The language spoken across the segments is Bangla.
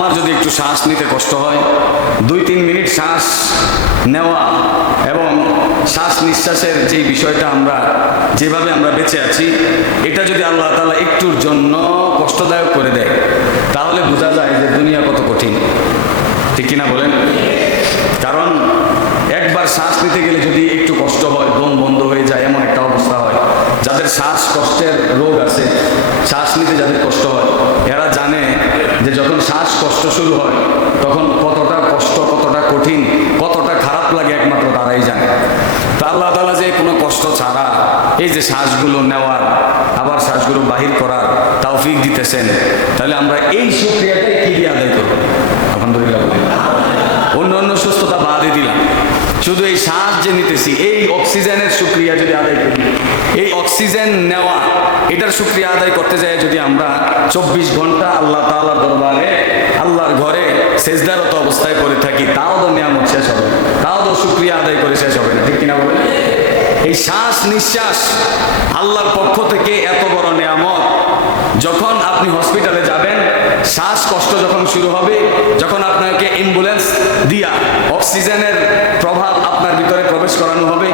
আমার যদি একটু শ্বাস নিতে কষ্ট হয়, দুই তিন মিনিট শ্বাস নেওয়া এবং শ্বাস নিঃশ্বাসের যে বিষয়টা আমরা, যেভাবে আমরা বেঁচে আছি, এটা যদি আল্লাহ তালা একটুর জন্য কষ্টদায়ক করে দেয়, তাহলে বোঝা যায় যে দুনিয়া কত কঠিন। ঠিক কিনা বলেন? কারণ একবার শ্বাস নিতে গেলে যদি একটু কষ্ট হয়, দম বন্ধ হয়ে যায়, এমন একটা অবস্থা হয়। যাদের শ্বাসকষ্টের রোগ আছে, শ্বাস নিতে যাদের কষ্ট হয়, এরা জানে যে যখন শ্বাস কষ্ট শুরু হয়, তখন কতটা কষ্ট, কতটা কঠিন, কতটা খারাপ লাগে একমাত্র তারাই জানে। তা আল্লাহ তালা যে কোনো কষ্ট ছাড়া এই যে শ্বাসগুলো নেওয়ার, আবার শ্বাসগুলো বাহির করার তাওফিক দিতেছেন, তাহলে আমরা এই সুক্রিয়াটাই কি দিয়ে আদায় করব? আলহামদুলিল্লাহ অন্য অন্য সুস্থতা বাদে দিলাম। শুধু এই শ্বাস যে নিতেছি, এই অক্সিজেনের সুক্রিয়া যদি আদায় করি অক্সিজেন নেওয়া, এটার সুক্রিয়া আদায় করতে যায় যদি আমরা চব্বিশ ঘণ্টা আল্লাহ তাআলার দরবারে, আল্লাহর ঘরে সেজদারত অবস্থায় পড়ে থাকি, তাও তো নিয়ামত শেষ হবে তাও তো সুক্রিয়া আদায় করে শেষ হবে না, ঠিক কিনা বলে এই শ্বাস নিঃশ্বাস আল্লাহর পক্ষ থেকে এত বড় নিয়ামত, যখন আপনি হসপিটালে যাবেন, শ্বাস কষ্ট যখন শুরু হবে, যখন আপনাকে অ্যাম্বুলেন্স দিয়া অক্সিজেনের প্রভাব আপনার ভিতরে প্রবেশ করানো হবে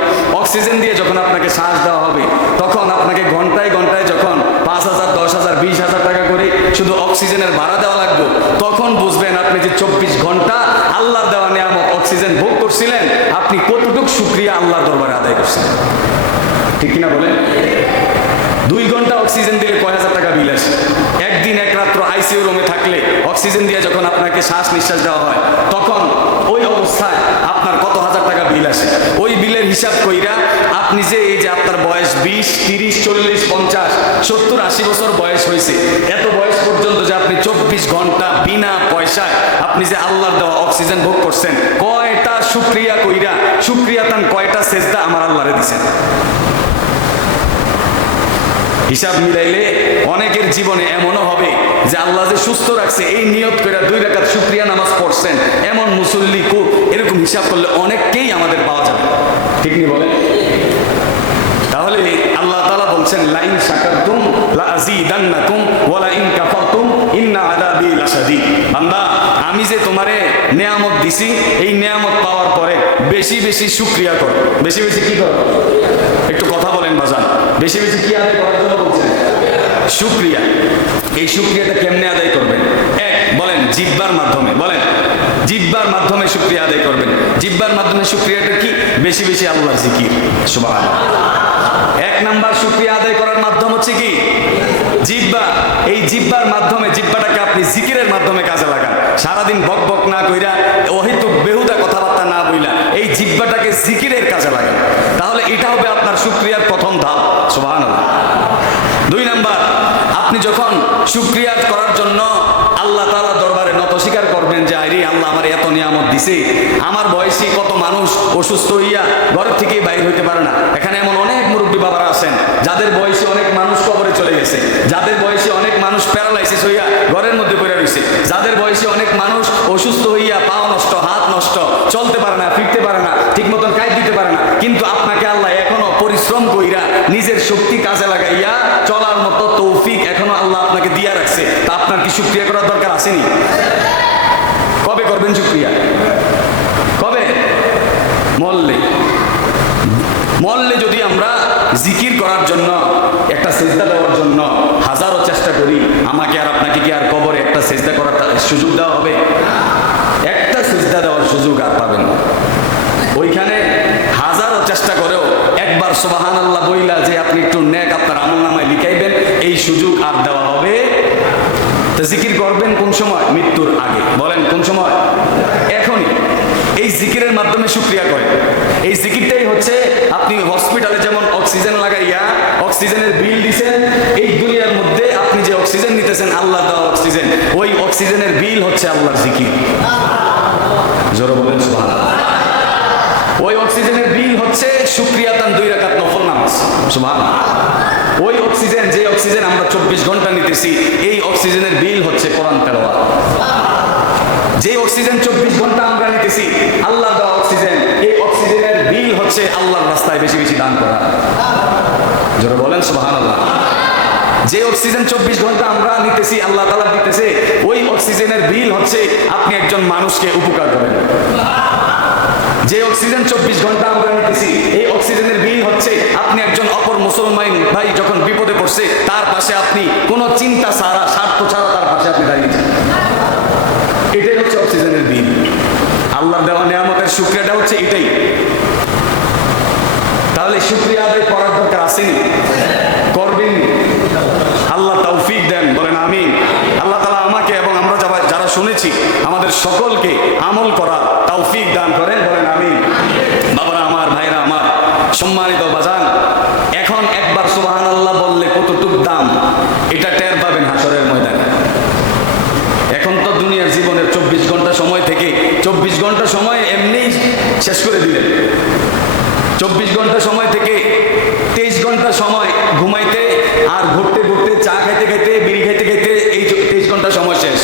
অক্সিজেন দিয়ে যখন আপনাকে শ্বাস দেওয়া হবে, তখন আপনাকে ঘন্টায় ঘন্টায় যখন পাঁচ হাজার, দশ হাজার, বিশ হাজার টাকা করে শুধু অক্সিজেনের ভাড়া দেওয়া লাগবে, তখন বুঝবেন আপনি যে চব্বিশ ঘণ্টা আল্লাহর দেওয়া নিয়ামত অক্সিজেন ভোগ করছিলেন, আপনি কতটুকু সুক্রিয়া আল্লাহর দরবারে আদায় করছিলেন। ঠিক কিনা বলেন? দুই ঘণ্টা অক্সিজেন দিলে কয় হাজার টাকা বিল আসে? আইসিইউ রুমে থাকলে অক্সিজেন দিয়ে যখন আপনাকে শ্বাস নিঃশ্বাস দেওয়া হয়, তখন ওই অবস্থায় আপনার কত হাজার টাকা বিল আসে? ওই বিলের হিসাব কইরা আপনি যে এই যে আপনার বয়স বিশ, তিরিশ, চল্লিশ, পঞ্চাশ, সত্তর, আশি বছর বয়স হয়েছে, এত বয়স পর্যন্ত যে আপনি চব্বিশ ঘণ্টা বিনা পয়সায় আপনি যে আল্লাহর দেওয়া অক্সিজেন ভোগ করছেন, কয়টা সুক্রিয়া কইরা সুক্রিয়া তান কয়টা সেজদা আমার আল্লাহরে দিছেন? হিসাব মিলাইলে অনেকের জীবনে এমনও হবে যে আল্লাহ যে সুস্থ রাখছে, এই নিয়ত করে দুই রাকাত শুক্রিয়া নামাজ পড়ছেন, এমন মুসল্লি কো এরকম হিসাব করলে অনেককেই আমাদের পাওয়া যাবে। ঠিক নি বলেন? তাহলে আল্লাহ তাআলা বলছেন, লাইন শাকারতুম লা আযীদান্নাকুম ওয়া লা ইন কাফারতুম ইন্না আযাবি লাশাদীদ। বান্দা, আমি যে তোমারে নেয়ামত দিছি, এই নেয়ামত পাওয়ার পরে বেশি বেশি শুকরিয়া করো। বেশি বেশি কি করো? একটু কথা বলেন বাজান বেশি বেশি কি আদায় করার জন্য বলছেন? শুক্রিয়া এই শুক্রিয়াটা কেমনে আদায় করবেন? এক, বলেন, জিব্বার মাধ্যমে, বলেন, জিব্বার মাধ্যমে শুক্রিয়া আদায় করবেন। জিব্বার মাধ্যমে শুক্রিয়াটা কি? বেশি বেশি আল্লাহর জিকির। সুবহান এক নাম্বার শুক্রিয়া আদায় করার মাধ্যম হচ্ছে কি? জিব্বা। এই জিব্বার মাধ্যমে, জিব্বাটাকে আপনি জিকিরের মাধ্যমে কাজে লাগান। সারাদিন বক বক না কইরা অহিতুক বেহুদা জিব্বাটাকে জিকিরের কাজে লাগান তাহলে এটা হবে আপনার শুক্রিয়ার প্রথম ধাপ। সুবহান দুই নাম্বার, আপনি যখন শুক্রিয়া করার জন্য আল্লাহ তাআলা দরবারে নত স্বীকার করবেন যে আরে আল্লাহ, আমার এত নিয়ামত দিছে। আমার বয়সী কত মানুষ অসুস্থ হইয়া ঘর থেকে বাইর হইতে পারে না। এখানে এমন অনেক মুরব্বী বাবারা আছেন, যাদের বয়সে অনেক মানুষ কবরে চলে গেছে। যাদের বয়সে অনেক মানুষ প্যারালাইসিস হইয়া ঘরের মধ্যে পড়ে রয়েছে যাদের বয়সে অনেক মানুষ অসুস্থ হইয়া পাও নষ্ট হাত নষ্ট চলতে পারে না ফিরতে পারে না, ঠিক মতন কাজ দিতে পারে না। কিন্তু আপনাকে আল্লাহ এখনও পরিশ্রম কইরা নিজের শক্তি কাজে লাগাইয়া চলার মতো তৌফিক এখনও আল্লাহ আপনাকে দিয়া রাখছে। তা আপনার কি শুক্রিয়া করার দরকার আসেনি? কবে করবেন সুক্রিয়া? কবে? মল্লে। মল্লে যদি আমরা জিকির করার জন্য, একটা সেজদা দেওয়ার জন্য হাজারো চেষ্টা করি, আমাকে আর আপনাকে কি আর কবরে একটা সেজদা করার সুযোগ দেওয়া হবে? একটা সেজদা দেওয়ার সুযোগ আর পাবেন না ওইখানে হাজারো চেষ্টা করেও একবার সোবাহান বইলা যে আপনি একটু নেক আপনার আমল নামায় লিখাইবেন, এই সুযোগ আর দেওয়া হবে। জিকির করবেন কোন সময়? মৃত্যুর আগে। বলেন, কোন সময়? এখনই। এই জিকিরের মাধ্যমে শুক্রিয়া করেন। এই জিকিরটাই হচ্ছে, আপনি হসপিটালে যেমন অক্সিজেন লাগাইয়া অক্সিজেনের বিল দিছেন, এই দুনিয়ার মধ্যে আপনি যে অক্সিজেন নিতেছেন, আল্লাহ দেওয়া অক্সিজেন, ওই অক্সিজেনের বিল হচ্ছে আল্লাহর জিকির। জোরে বলেন ওই অক্সিজেনের হচ্ছে সুক্রিয়াতান দুই রাকাত নফল নামাজ। ওই অক্সিজেন, যে অক্সিজেন আমরা চব্বিশ ঘণ্টা নিতেছি, এই অক্সিজেনের বিল হচ্ছে কোরআন পেরোয়া যে অক্সিজেন চব্বিশ ঘণ্টা আমরা নিতেছি, আল্লাহ দেওয়া অক্সিজেন, এই অক্সিজেনের বিল হচ্ছে আল্লাহর রাস্তায় বেশি বেশি দান করা। যারা বলেন সুবহানাল্লাহ। যে অক্সিজেন চব্বিশ ঘণ্টা আমরা নিতেছি, আল্লাহ তালা দিতেছে, ওই অক্সিজেনের বিল হচ্ছে আপনি একজন মানুষকে উপকার করেন। যে অক্সিজেন চব্বিশ ঘণ্টা আমরা নিতেছি, এই অক্সিজেনের বিল হচ্ছে আপনি একজন অপর মুসলমান ভাই যখন বিপদে পড়ছে, তার পাশে আপনি কোনো চিন্তা ছাড়া, স্বার্থ ছাড়া তার পাশে আপনি দাঁড়িয়েছেন এটাই হচ্ছে অক্সিজেনের বিল আল্লাহ দেওয়া নেয়ামতের শুক্রিয়াটা হচ্ছে এটাই। তাহলে শুক্রিয়া আদায় করার দরকার আসেনি করবেন আল্লাহ তৌফিক দেন বলেন আমি আল্লাহ তালা আমাকে এবং আমরা যারা যারা শুনেছি আমাদের সকলকে আমল করা তৌফিক দান করেন, বলেন আমি বাবারা, আমার ভাইরা, আমার সম্মানিত বাজান, এখন একবার সুবাহান আল্লাহ বললে কতটুক দাম? এটা টের পাবেন হাসরের ময়দানে। এখন তো দুনিয়ার জীবনের চব্বিশ ঘণ্টা সময় থেকে চব্বিশ ঘণ্টা সময় এমনি শেষ করে দিলেন। চব্বিশ ঘণ্টা সময় থেকে তেইশ ঘণ্টা সময় ঘুমাইতে আর ঘুরতে ঘুরতে চা খাইতে খাইতে, বিড়ি খাইতে খাইতে এই তেইশ ঘণ্টা সময় শেষ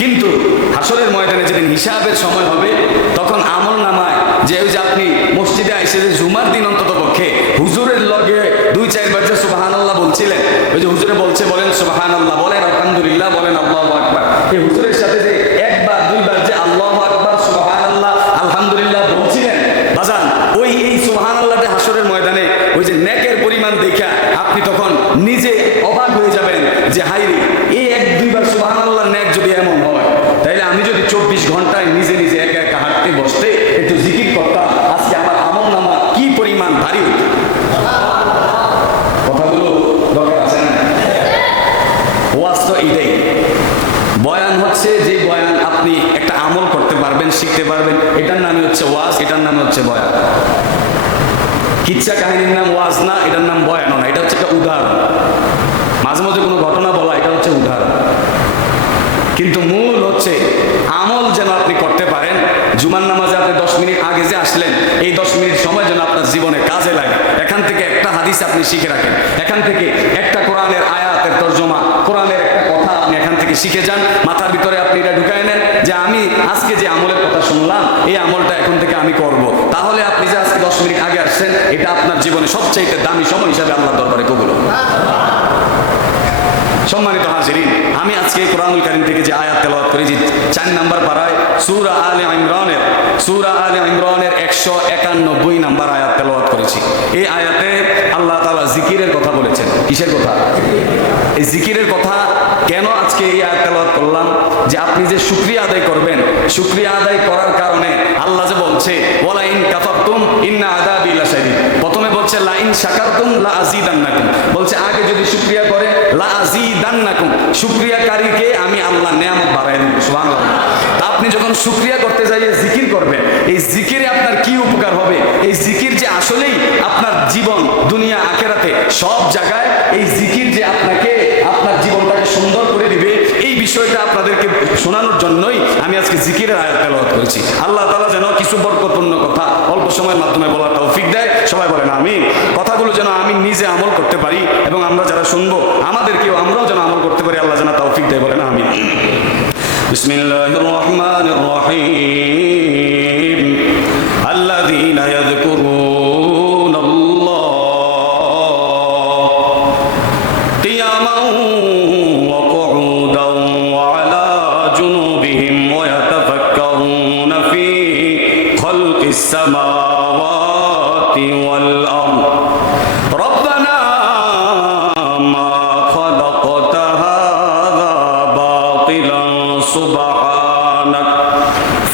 কিন্তু হাসরের ময়দানে যেদিন হিসাবের সময় হবে, তখন আমল নামায়। যে ওই যে আপনি মসজিদে আইসে যে জুমার দিন অন্তত পক্ষে হুজুরের লগে দুই চারবার যে সুবাহান আল্লাহ বলছিলেন, ওই যে হুজুরে বলছে, বলেন সুবাহান আল্লাহ বলেন আলহামদুলিল্লাহ, বলেন আল্লাহ আকবার। এই হুজুরের সাথে যে একবার, দুইবার যে আল্লাহ আকবার সুবাহান আল্লাহ আলহামদুলিল্লাহ বলছিলেন, বাজান, ওই, এই সুবাহান আল্লাহতে হাসরের ময়দানে ওই যে নেকের পরিমাণ দেখা, আপনি তখন নিজে অবাক হয়ে যাবেন যে হাইরে এই এক দুইবার সুবাহান আল্লাহর ন্যাক যদি এমন হয় তাইলে আমি যদি চব্বিশ ঘন্টায় নিজে নিজে একা একা হাঁটতে বসতে একটু জিকির করতাম আজকে আমার আমল নামা কি পরিমাণ ভারী হতো কথাগুলো দরকার আছে না ওয়াজ তো এটাই বয়ান হচ্ছে যে বয়ান আপনি একটা আমল করতে পারবেন শিখতে পারবেন এটার নামই হচ্ছে ওয়াজ এটার নাম হচ্ছে বয়ান কিচ্ছা কাহিনীর নাম ওয়াজ না এটার নাম বয়ানও না এটা হচ্ছে একটা উদাহরণ মাঝে মাঝে কোনো ঘটনা বলা এটা হচ্ছে উদাহরণ কিন্তু মূল হচ্ছে আমল যেন আপনি করতে পারেন জুমার নামাজে আপনি দশ মিনিট আগে যে আসলেন এই দশ মিনিট সময় যেন আপনার জীবনে কাজে লাগে এখান থেকে একটা হাদিস আপনি শিখে রাখেন এখান থেকে একটা কোরআনের আয়াতের তর্জমা, কোরআনের একটা কথা আপনি এখান থেকে শিখে যান মাথার ভিতরে আপনি এটা ঢুকায় নেন যে আমি আজকে যে আমলের কথা শুনলাম, এই আমলটা এখন থেকে আমি করব। তাহলে আপনি যে আজকে দশ মিনিট আগে আসছেন, এটা আপনার জীবনে সবচেয়ে দামি সময় হিসাবে আল্লাহ দরবারে কবুল। সম্মানিত হাজিরিন, আমি আজকে কোরআনুল কারিম থেকে যে আয়াত তেলাওয়াত করেছি, চার নাম্বার পাড়ায় সূরা আলে ইমরানের, সূরা আলে ইমরানের একশো একানব্বই নাম্বার আয়াত তেলাওয়াত করেছি। এই আয়াতে আল্লাহ তাআলা জিকিরের কথা বলেছেন। কিসের কথা? এই জিকিরের কথা কেন আজকে এই আয়াত তেলাওয়াত করলাম? যে আপনি যে শুকরিয়া আদায় করবেন, শুকরিয়া আদায় করার কারণে আল্লাহ যে বলছে ওয়ালা ইন কাফারতুম ইন্না আযাবি লাশাদীদ। প্রথমে বলছে লা ইন শাকারতুম লা আযীদান্নাকুম বলছে, আগে যদি শুকরিয়া করে লা আযীদান্নাকুম আমি আল্লাহ নেয়ামত বাড়ায় দেব, সুবহানাল্লাহ। আপনি যখন শুকরিয়া করতে যাইয়ে জিকির করবেন, এই জিকিরে আপনার কি উপকার হবে? এই জিকির যে আসলেই আপনার জীবন, দুনিয়া, আখেরাতে সব জায়গায় এই জিকির যে আপনাকে, আপনার জীবনটাকে সুন্দর করে দিবে, এই বিষয়টা আপনাদেরকে শোনানোর জন্যই আমি আজকে জিকিরের আয়াত তেলাওয়াত করেছি। আল্লাহ তাআলা যেন কিছু বরকতপূর্ণ কথা অল্প সময়ের মাধ্যমে বলার তৌফিক দেয়। সবাই বলেন আমি কথাগুলো যেন আমি নিজে আমল করতে পারি এবং আমরা যারা শুনব করে আল্লাহ যেন তৌফিক দেয় বলেন আমি বিসমিল্লাহির রহমানির রহিম।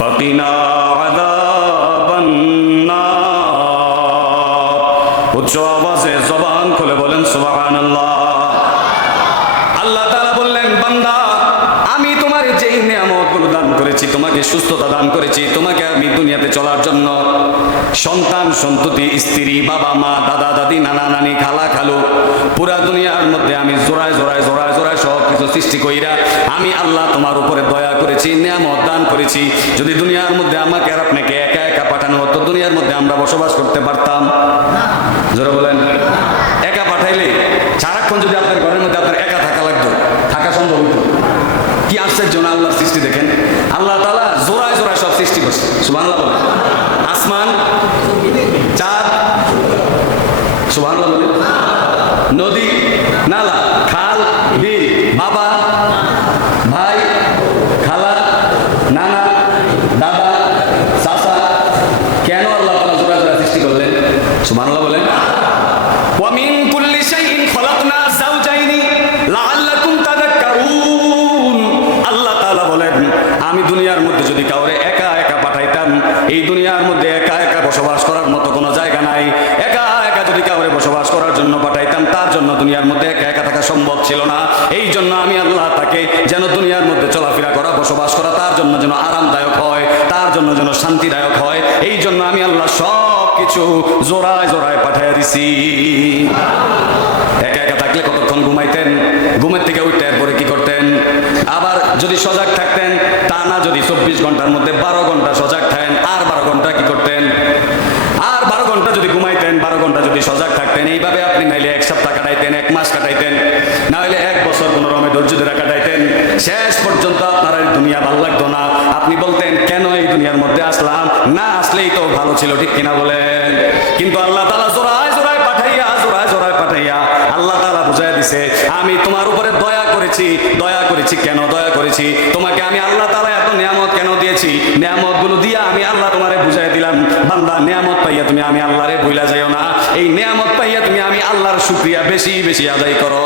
فقنا عذاب النار উচ্চ আওয়াজে জবান খুলে বলেন সুবাহান আল্লাহ তাআলা বললেন বান্দা আমি তোমার যেই নিয়ামতগুলো দান করেছি তোমাকে সুস্থতা দান করেছি তোমাকে আমি দুনিয়াতে চলার জন্য সন্তান, সন্ততি, স্ত্রী, বাবা, মা, দাদা, দাদি, নানা, নানি, খালা, খালু, পুরা দুনিয়ার মধ্যে আমি জোড়ায় জোড়ায় জোড়ায় জোড়ায় সব কিছু সৃষ্টি কইরা আমি আল্লাহ তোমার উপরে দয়া করেছি, নিয়ামত দান করেছি। যদি দুনিয়ার মধ্যে আমাকে আর আপনাকে একা একা পাঠানো হতো, দুনিয়ার মধ্যে আমরা বসবাস করতে পারতাম। জোরে বলেন। একা পাঠাইলে? সারাক্ষণ যদি আপনার ঘরের মধ্যে আপনার একা থাকা লাগতো থাকা সম্ভব হতো কি আশ্চর্য না আল্লাহর সৃষ্টি দেখেন আল্লাহ তালা জোড়ায় জোড়ায় সব সৃষ্টি করছে সুবাহ আসমান চাঁদ সুবাহ নদী নালা সুবহানাল্লাহ বলেন ওয়ামিন কুল্লি শাইইন খলাকনা যাওজাইনি লাআল্লাকুম তাযাক্কারুন আল্লাহ তাআলা বলেন আমি দুনিয়ার মধ্যে যদি কাউরে একা একা পাঠাইতাম এই দুনিয়ার মধ্যে একা একা বসবাস করার মতো কোনো জায়গা নাই। একা একা যদি কাউরে বসবাস করার জন্য পাঠাইতাম, তার জন্য দুনিয়ার মধ্যে একা একা থাকা সম্ভব ছিল না। এই জন্য আমি আল্লাহ তাকে যেন দুনিয়ার মধ্যে চলাফেরা করা, বসবাস করা, তার জন্য যেন আরামদায়ক হয়, তার জন্য যেন শান্তিদায়ক হয়, এই জন্য আমি আল্লাহ সব কিছু জোড়ায় জোড়ায় পাঠিয়ে দিছি। একা একা থাকলে কতক্ষণ ঘুমাইতেন? ঘুমের থেকে উঠতে এরপরে কি করতেন? আবার যদি সজাগ থাকতেন, তা না যদি চব্বিশ ঘণ্টার মধ্যে বারো ঘণ্টা সজাগ থাকেন ঘণ্টা কি করতেন? আর বারো ঘণ্টা যদি ঘুমাইতেন, বারো ঘণ্টা যদি সজাগ থাকতেন, এইভাবে আপনি নাইলে এক সপ্তাহ কাটাইতেন, এক মাস কাটাইতেন না হলে এক বছর কোনো রমে ধৈর্য ধরে কাটাইতেন। শেষ পর্যন্ত আপনার দুনিয়া ভালো লাগতো না। আপনি বলতেন, কেন এই দুনিয়ার মধ্যে আসলাম? না আসলেই তো ভালো ছিল, ঠিক কিনা বলেন? কিন্তু আল্লাহ তালা জোড়ায় জোড়ায় পাঠাইয়া, জোড়ায় জোড়ায় পাঠাইয়া আল্লাহ তালা বুঝাই দিছে, আমি তোমার উপরে দয়া করেছি। দয়া করেছি কেন? দয়া করেছি। তোমাকে আমি আল্লাহ বেশি বেশি আদায় করো।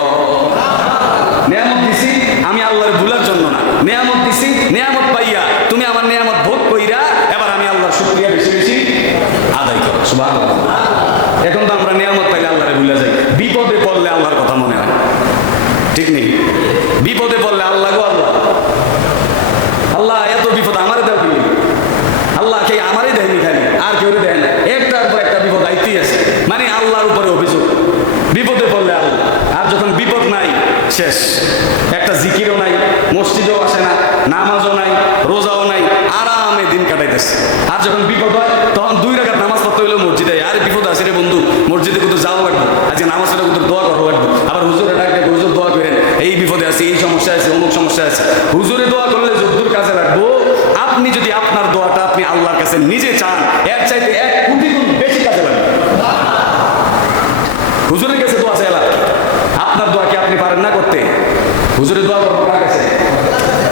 নিয়ামত দিছি, আমি আল্লাহর ভুলার জন্য না। নিয়ামত দিছি, নিয়ামত পাইয়া তুমি আমার নিয়ামত ভোগ কইরা এবার আমি আল্লাহর শুক্রিয়া বেশি বেশি আদায় করো। সুবহানাল্লাহ। এখন তো আমরা নিয়ামত পাইলে আল্লাহরে ভুলে যাই। বিপদে পড়লে আল্লাহর কথা মনে হয়। ঠিক নেই বিপদে পড়লে আল্লাহ গো আল্লাহ আল্লাহ এত বিপদ আমারে দাও কি আল্লাহ কে আমারই দেয়নি খালি আর কেউ দেয় না একটার পর একটা বিপদ আইতেই আছে মানে আল্লাহর উপরে অভিযোগ বিপদে পড়লে আল্লাহ আর যখন বিপদ নাই শেষ একটা জিকিরও নাই মসজিদও আসে না নামাজও নাই রোজাও নাই আরামে দিন কাটাইতেছে আর যখন বিপদ হয় তখন দুই রাখার নামাজ পড়তে হইলেও মসজিদে আরে বিপদ আছে রে বন্ধু মসজিদে কোথাও যাওয়া লাগবে আজকে নামাজ পড়ে কোথাও দোয়া করা লাগবে আবার হুজুরে ডাকবে হুজুর দোয়া করেন এই বিপদে আছে এই সমস্যা আছে অমুক সমস্যা আছে হুজুরে দোয়া করলে যদ্দুর কাজে রাখব আপনি যদি আপনার দোয়াটা আপনি আল্লাহর কাছে নিজে চান এক চাইতে এক কোটি গুণ বেশি কাজে লাগবে হুজুরের কাছে দোয়া চাইলা আপনার দোয়া কি আপনি পারেন না করতে হুজুরের দোয়া করব কার কাছে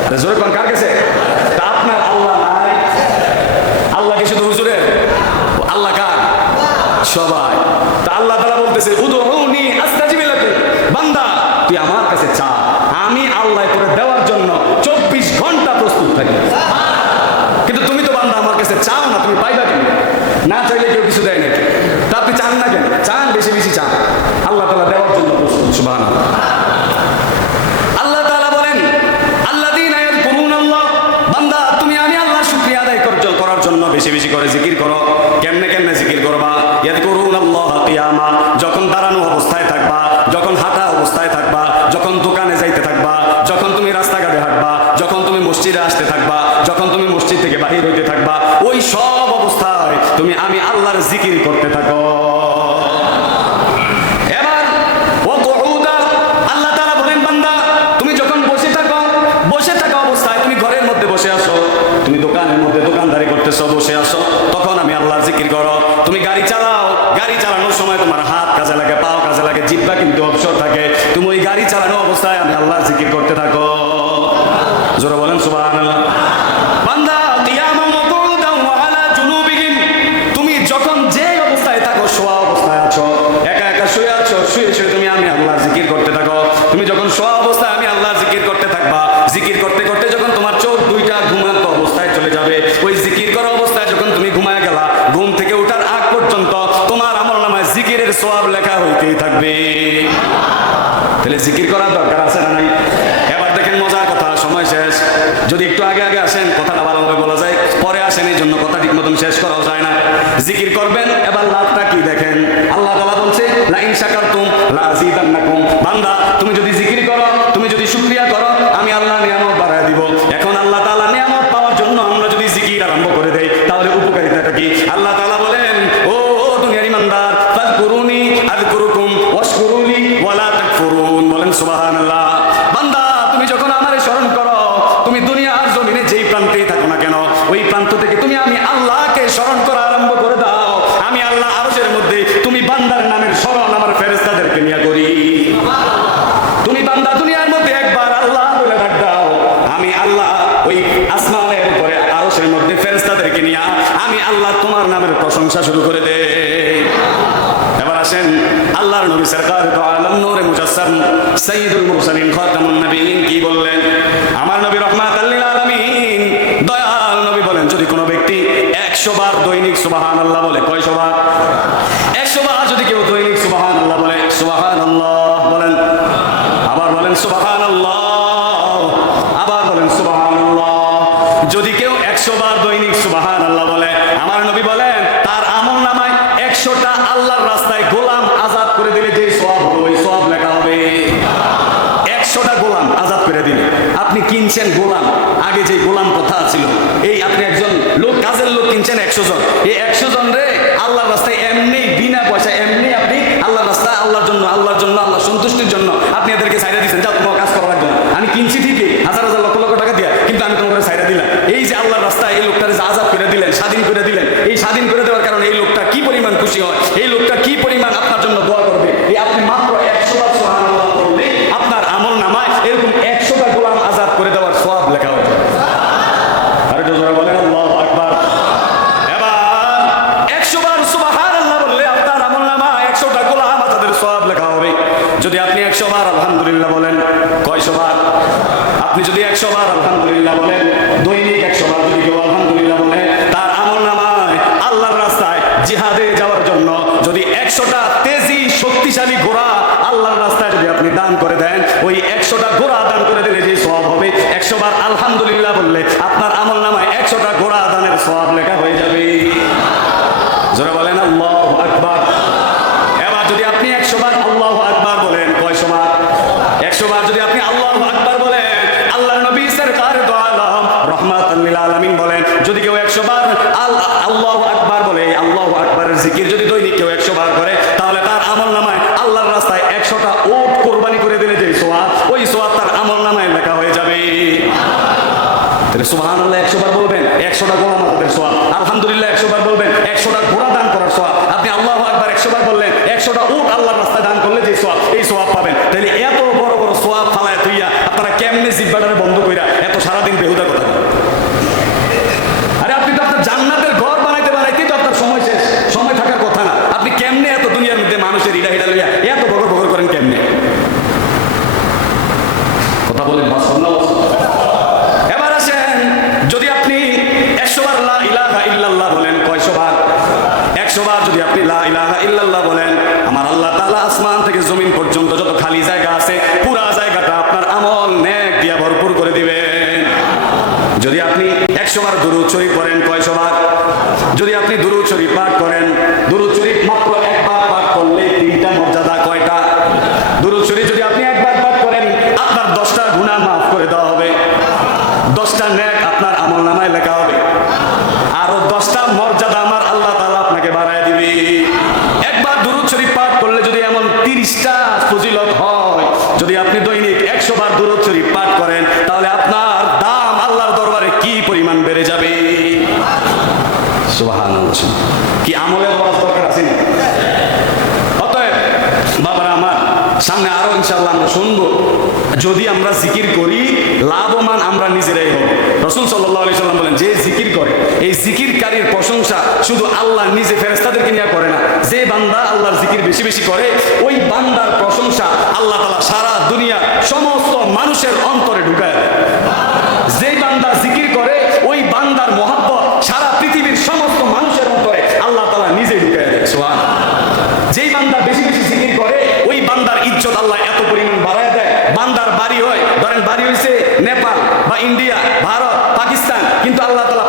আরে জোরে কোন কার কাছে তা আপনার আল্লাহ নাই আল্লাহ কি শুধু হুজুরের আল্লাহ কার সবাই তা আল্লাহ তাআলা বলতেছে উদউনি আস্তাজিব লাকুম বান্দা তুই আমার কাছে চা আমি আল্লাহ করে দেওয়ার জন্য চব্বিশ ঘণ্টা প্রস্তুত থাকি কিন্তু তুমি তো বান্দা আমার কাছে চাও না তুমি পাইবা কেন না চাইলে কেউ কিছু দেয় নাকি তা আপনি চান না কেন চান বেশি বেশি চান আল্লাহ তালা দেওয়ার জন্য প্রস্তুত সুবাহ আল্লাহ তাআলা বলেন আল্লাযীনা ইয়াযকুরুনাল্লাহ বান্দা তুমি আমি আল্লাহর শুকরিয়া আদায় কর- করার জন্য বেশি বেশি করে জিকির করো কেমনে কেমনে জিকির করবা ইয়াযকুরুনাল্লাহ কিয়ামা যখন দাঁড়ানো অবস্থায় থাকবা যখন হাঁটা অবস্থায় থাকবা যখন দোকানে যাইতে থাকবা যখন তুমি রাস্তাঘাটে হাঁটবা যখন তুমি মসজিদে আসতে থাকবা যখন তুমি মসজিদ থেকে বাহির হইতে থাকবা ওই সব অবস্থায় তুমি আমি আল্লাহর জিকির করতে থাকো এবার ও কউদা আল্লাহ তাআলা বলেন বান্দা তুমি যখন বসে থাকো বসে থাকা অবস্থায় তুমি ঘরের মধ্যে বসে আসো তুমি দোকানের মধ্যে দোকানদারি করতেছো, বসে আসো তখন আমি আল্লাহর জিকির করো। তুমি গাড়ি চালাও, গাড়ি চালানোর সময় তোমার হাত কাজে লাগে, পাও কাজে লাগে কিন্তু অবসর থাকে। তুমি ওই গাড়ি চালানো অবস্থায় আমি আল্লাহর জিকির করতে থাকো। জিকির করার দরকার আছে না নাই? এবার দেখেন মজার কথা, সময় শেষ। যদি একটু আগে আগে আসেন, কথাটা ভালোভাবে বলা যায়। পরে আসেন, এই জন্য কথা ঠিক মতন শেষ করাও যায় না। জিকির করবেন সাইদুল ஈ এই সোয়াব পাবেন। যদি আমরা জিকির করি লাভমান আমরা নিজেরাই হব। রসুল সাল্লাহ সাল্লাম বলেন, যে জিকির করে, এই জিকিরকারীর প্রশংসা শুধু আল্লাহ নিজে ফেরেস্তাদেরকে নিয়ে করে না, যে বান্দা আল্লাহর জিকির বেশি বেশি করে, ওই বান্দার প্রশংসা আল্লাহ তালা সারা দুনিয়া সমস্ত মানুষের অন্তরে ঢুকায় যে বান্দা জিকির করে, ওই বান্দার মহাব্বত সারা পৃথিবীর সমস্ত মানুষ বান্দার বাড়ি হয়। ধরেন বাড়ি হয়েছে নেপাল বা ইন্ডিয়া ভারত পাকিস্তান। কিন্তু আল্লাহ তালা